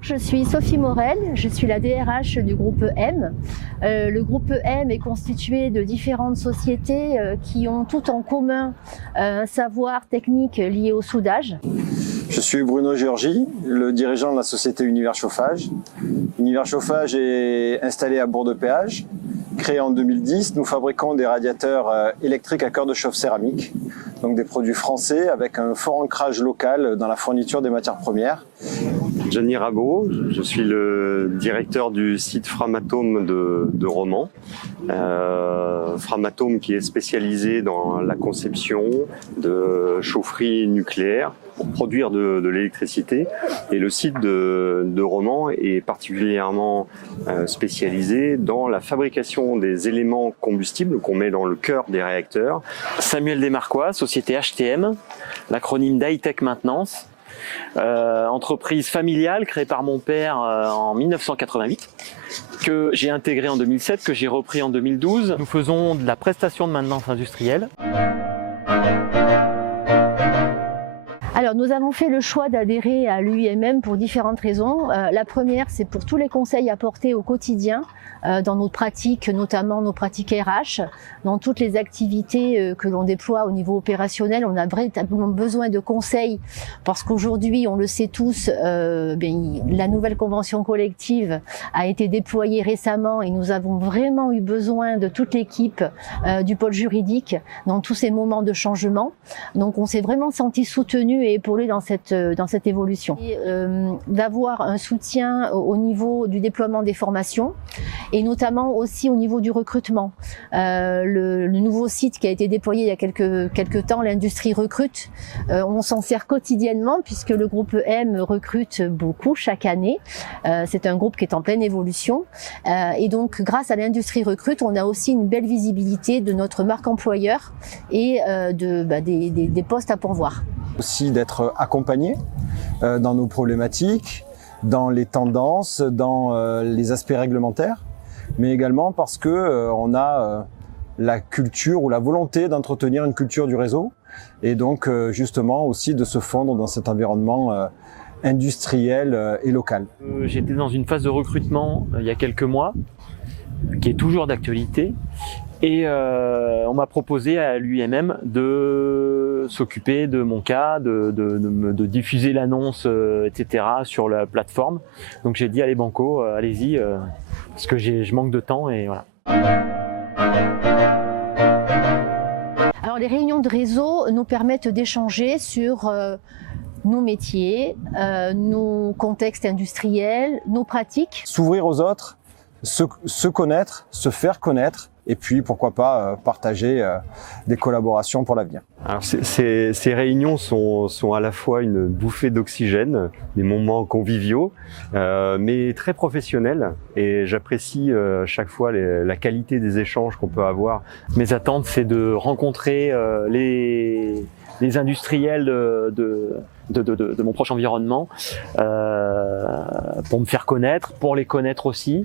Je suis Sophie Morel, je suis la DRH du groupe M. Le groupe M est constitué de différentes sociétés qui ont tout en commun un savoir technique lié au soudage. Je suis Bruno Georgi, le dirigeant de la société Univers Chauffage. Univers Chauffage est installé à Bourg-de-Péage. Créé en 2010, nous fabriquons des radiateurs électriques à cœur de chauffe céramique, donc des produits français avec un fort ancrage local dans la fourniture des matières premières. Gianni Rago, je suis le directeur du site Framatome de Romans. Framatome qui est spécialisé dans la conception de chaufferies nucléaires pour produire de l'électricité. Et le site de Romans est particulièrement spécialisé dans la fabrication des éléments combustibles qu'on met dans le cœur des réacteurs. Samuel Desmarquois, société HTM, l'acronyme d'Hightech Maintenance. Entreprise familiale créée par mon père en 1988, que j'ai intégrée en 2007, que j'ai repris en 2012. Nous faisons de la prestation de maintenance industrielle. Alors nous avons fait le choix d'adhérer à l'UIMM pour différentes raisons. La première, c'est pour tous les conseils apportés au quotidien dans nos pratiques, notamment nos pratiques RH, dans toutes les activités que l'on déploie au niveau opérationnel. On a véritablement besoin de conseils parce qu'aujourd'hui, on le sait tous, la nouvelle convention collective a été déployée récemment et nous avons vraiment eu besoin de toute l'équipe du pôle juridique dans tous ces moments de changement. Donc on s'est vraiment senti soutenu et épaulé dans cette évolution. D'avoir un soutien au niveau du déploiement des formations et notamment aussi au niveau du recrutement. Le nouveau site qui a été déployé il y a quelques temps, l'industrie recrute, on s'en sert quotidiennement puisque le groupe M recrute beaucoup chaque année. C'est un groupe qui est en pleine évolution et donc grâce à l'industrie recrute, on a aussi une belle visibilité de notre marque employeur et des postes à pourvoir. Aussi d'être accompagné dans nos problématiques, dans les tendances, dans les aspects réglementaires, mais également parce que on a la culture ou la volonté d'entretenir une culture du réseau et donc justement aussi de se fondre dans cet environnement industriel et local. J'étais dans une phase de recrutement il y a quelques mois, qui est toujours d'actualité, et on m'a proposé à l'UIMM de s'occuper de mon cas, de diffuser l'annonce, etc. sur la plateforme. Donc j'ai dit allez banco, allez-y, parce que je manque de temps et voilà. Alors les réunions de réseau nous permettent d'échanger sur nos métiers, nos contextes industriels, nos pratiques. S'ouvrir aux autres, se connaître, se faire connaître et puis pourquoi pas partager des collaborations pour l'avenir. Alors ces réunions sont à la fois une bouffée d'oxygène, des moments conviviaux, mais très professionnels et j'apprécie chaque fois la qualité des échanges qu'on peut avoir. Mes attentes, c'est de rencontrer les industriels de mon proche environnement pour me faire connaître, pour les connaître aussi.